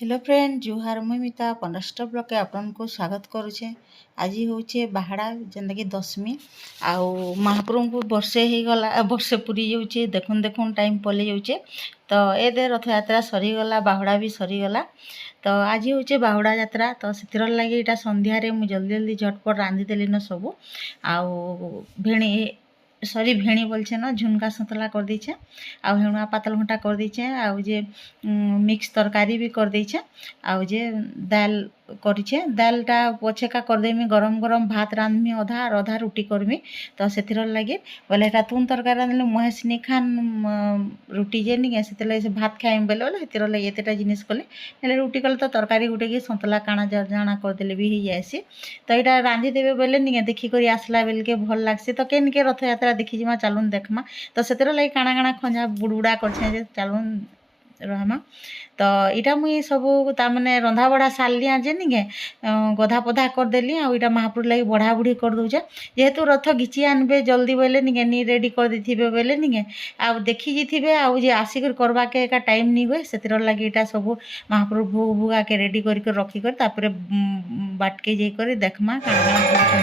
Hello friend जुहार मुई मिता 15 block के आपन को स्वागत करुचे। आज होचे बाहड़ा जेनता कि दशमी आउ महाप्रभु को वर्षे ही गला वर्षे पूरी जाऊे देखुन देखुन टाइम पलि जाऊे तो ए दे रथ यात्रा सरीगला बाहुड़ा भी सरीगला तो आज होचे बाहुड़ा यात्रा तो से लगे यहाँ संध्यारे मुझे जल्दी जल्दी झटपट रांधि देली न सबू आउ भेणी सॉरी भेणी बोलछे न झुनका सतला कर दीछे आउ हेणुआ पातल घंटा कर दीछे आउ जे मिक्स तरकारी भी कर दीछे आउ जे दाल करिछे दालटा पछेका कर देमी गरम गरम भात रांधमी अधा और अधा रुटी करमी तो से लगे बोले एटा तुन तरकारी रांधले महेश नी खान रुटी जे नी से लगे से भात खाइम बोले बोले से लगे एतेटा जिनिस कले नेले रुटी कले तो तरकारी गुटे की सतला काଣା जाना कर देले भी ही जायसी तो एटा रांधि देबे बोले नी देखि करी आसला बेल के भल लागसी तो केन के रथ यात्रा देखि जिमा चालुन देखमा तो से लगे काଣା काଣା खंजा बुड़बुड़ा करछे जे चालुन रहमा तो इटा मुई सबू तामने रंधा बढ़ा सारली जे निगे गधा पधा करदेली आ इटा महाप्रभु लगे बढ़ा बुढ़ी कर दूचे जेहेतु रथ घिची आनबे जल्दी बोले निगे नी रेडी कर देथिबे बोले निगे आ देखी जिथिबे आ जे आसिक करबा के एका टाइम नी हुए से लगे इटा सबू महाप्रभु भोग भुगा के रेडी कर रखी कर तापरे बाटके जे कर देखमा काना करछन।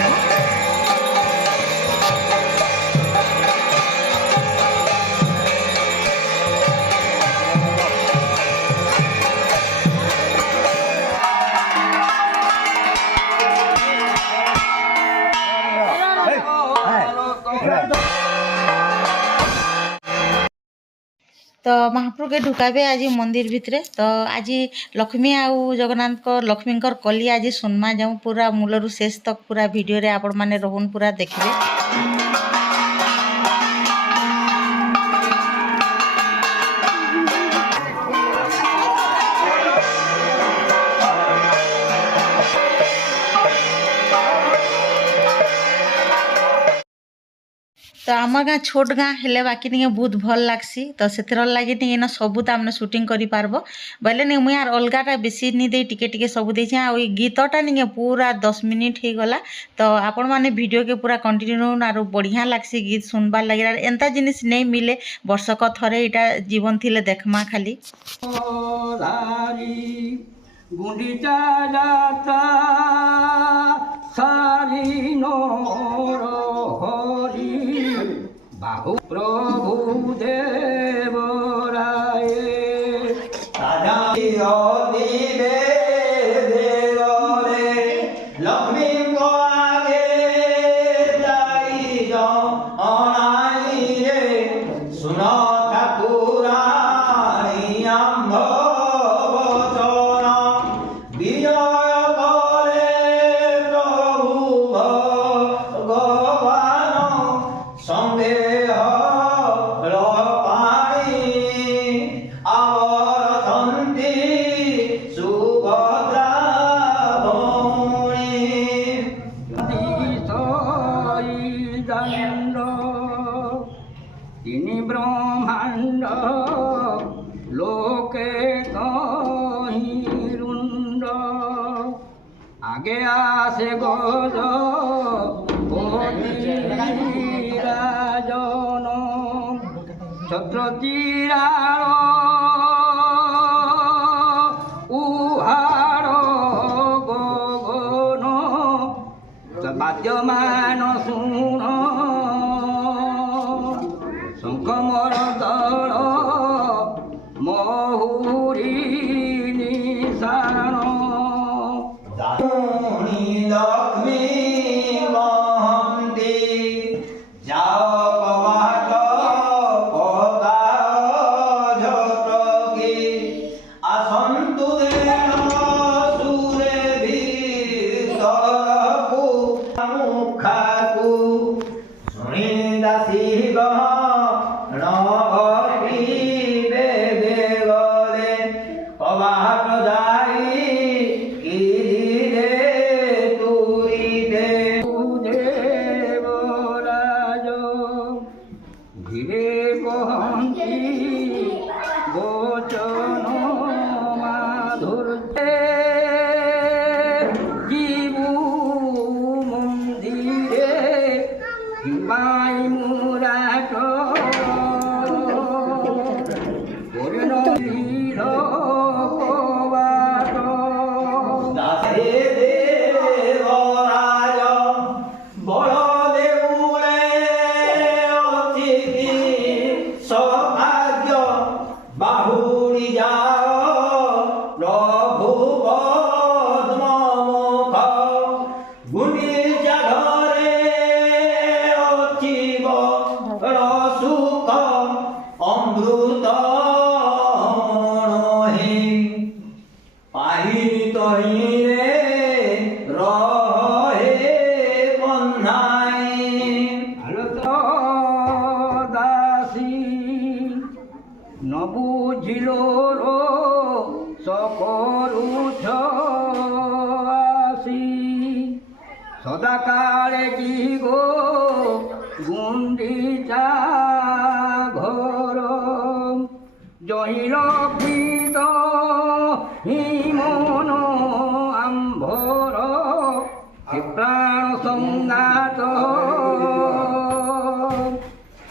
तो महाप्रभु के ढुकाबे आज मंदिर भितरे तो आज लक्ष्मी आउ जगन्नाथ लक्ष्मी कली आज सुनमा जाऊँ पूरा मूलरू शेष तक पूरा वीडियो रे आपण माने रहन पूरा देखिए। तो आम गाँ छोट गाँ हेले बाकी नहीं बहुत भल लागसी तो से लगे नहीं ना सबू तामने शूटिंग करि पारबो बोले नहीं मुई यार अलगाटा बेसी नहीं दे टिके सबू देछे आ गीतटा नहीं पूरा 10 मिनिट हो गला तो आपण माने वीडियो के पूरा कंटिन्यू आरो बढ़िया लागसी गीत सुनबार लगे एंता जिनिस नहीं मिले वर्षक थरे इटा जीवन थिले देखमा खाली गुंडीचा जात्रा सारी नोर हरि बाहु प्रभु देव राय राजा दिवे देव रे लक्ष्मी को आगे जाई जो अनाई रे सुनो ठाकुरानी आंभ তিনি ব্রহ্মাণ্ড লোকে তহিরুণ্ড আগে আসে গজ রাজন ছত্রচিরার উহার গগন বাদ্যমান শুণ শঙ্কমর দল মহুরি নিশান লক্ষ্মী মহন্তি যাও কবাট পদাঝটকি আসন্তু দেন সুরে ভিতরকু মুখাকু শুনি দাসী গহ কবাট যাই কি রে তুরি দেবরাজ ধীরে কহন্তি গোচন মাধুর্যে জীবু মন্দিরে হিমাই মুরাট Bye. সকরুছ আসি সদাকালে কি গো গুন্ডিচা ঘর জহিল কৃত হিমন আম্ভর প্রাণ সংঘাত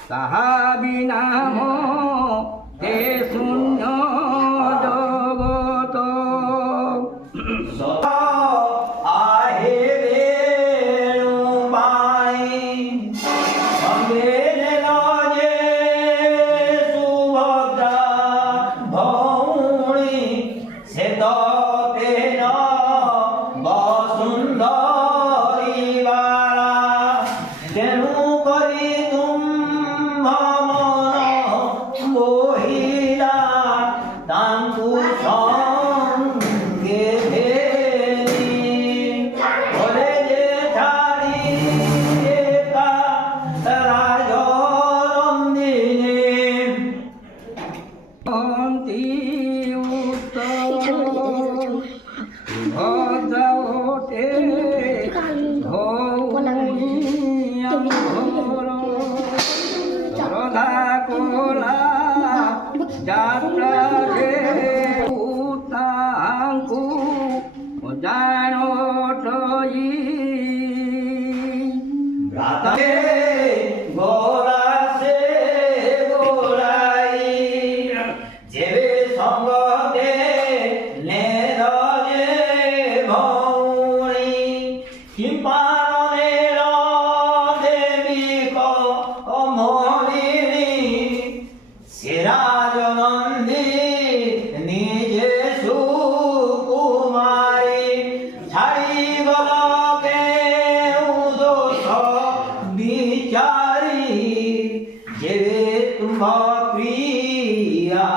তাহা বিনাম তে শূন্য জগত আহে রেণুবাই সঙ্গে যে সুভদ্রা ভৌণী সে তো তেন বসুন্ধরী বালা তেণু করি তুম্ভ মন বহিলা তাঙ্কু সঙ্গে বলে যে ছাড়ি একা রাজনন্দিনী ভদ্রা ওঠে শ্রদ্ধা কোলা যাত্রা তাঙ্কু জানটই ভ্রাতাকে গোরাসে গোরাই যেবে সঙ্গতে নেদে ভৌণী কিম্পানের দেবী কমলিনী সিরাজনন্দী নিজে সুকুমারী ছাড়ি গলকে উদোষ বিচারি যেবে তুম্ভ প্রিয়া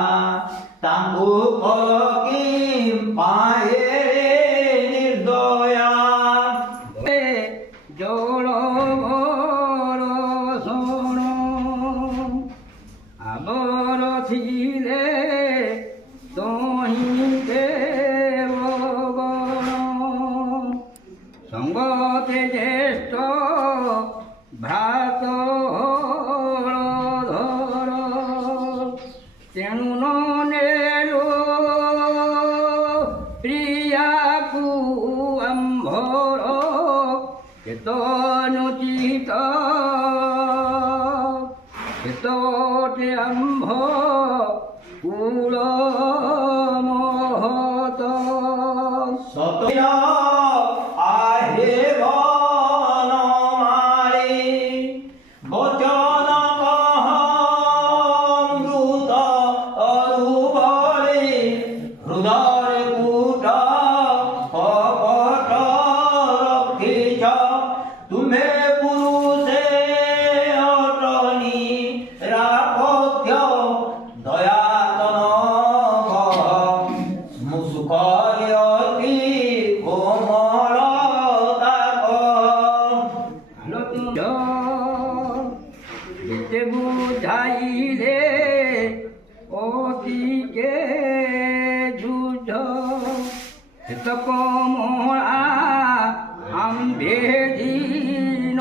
তাঙ্কু কলকি পায়ে নির্দয়া জল শোণ আবর ছিলে তহিতে সঙ্গতে জ্যেষ্ঠ ভ্রাত ধর তেণু নেলো প্রিয়াকু আম্ভর কেতনুচিত কেতটে আম্ভ কুল মহত সতয় আহে বনমালী বচন কহমৃত অরুবরে হৃদয় কূট কপট রক্ষিছ তুমে পুরুষে অটনি রাপথ্য দয়াতন মুসুকয়তি কোমলতাক যেতে বুঝাইলে অতিকে যুদ্ধ হেত কমলা আম্ভে দীন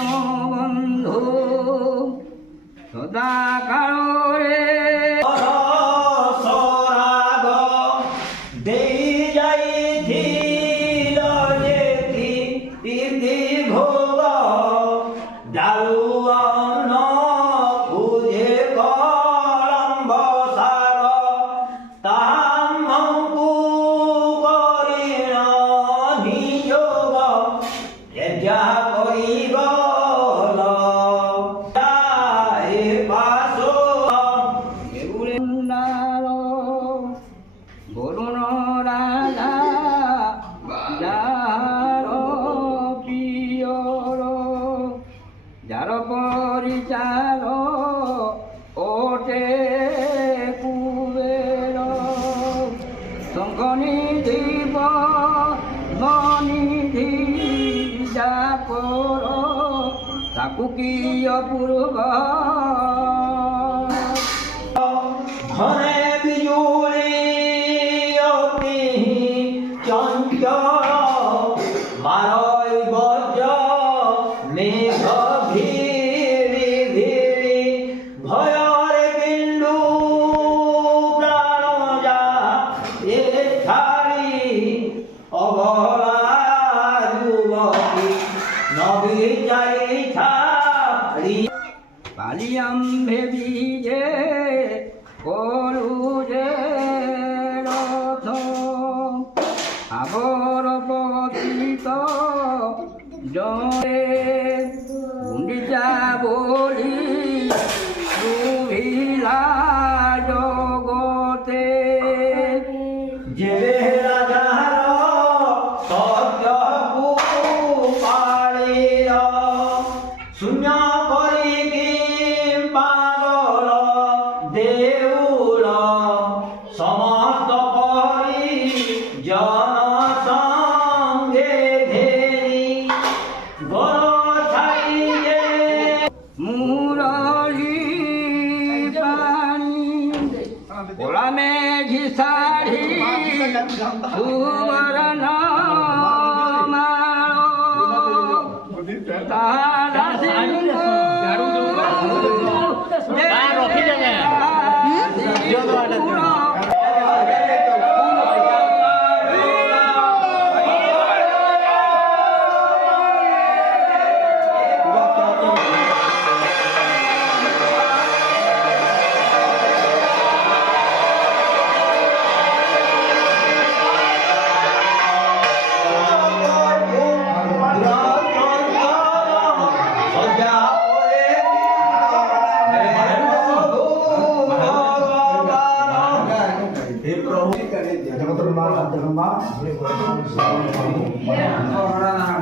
বন্ধু সদা কারে সরাগ দেই যাইছিল যেতি তিথি ভোগ ডালুয়ান বুঝে কলম্ব সাগ তাহাম্মঙ্কু করিণ নিযোগ যা করিগল পাশো বরুণ রাজা যার প্রিয়র যার পরিচার ওটে কুবের শঙ্খনিধি বনিধি যাকর তাকু কিয় পূর্ব ঘরে বিজুলি অতি আগর পতিত জয়ে গুন্ডিচা বলি রুহিলা জগতে যেবে রাজার সত্যকু পাଳିল শূন্য করি কিম পাগল দেউল সমস্ত করি জন সঙ্গে ধেরি গর ছাইয়ে মুরলি পানি ওলামে ঘিসাড়ি সুবর্ণ মালো তাহারা সিংহ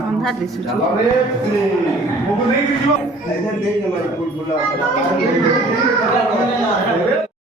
ଅନ୍ଧାର ଦିଶୁଛି Amen.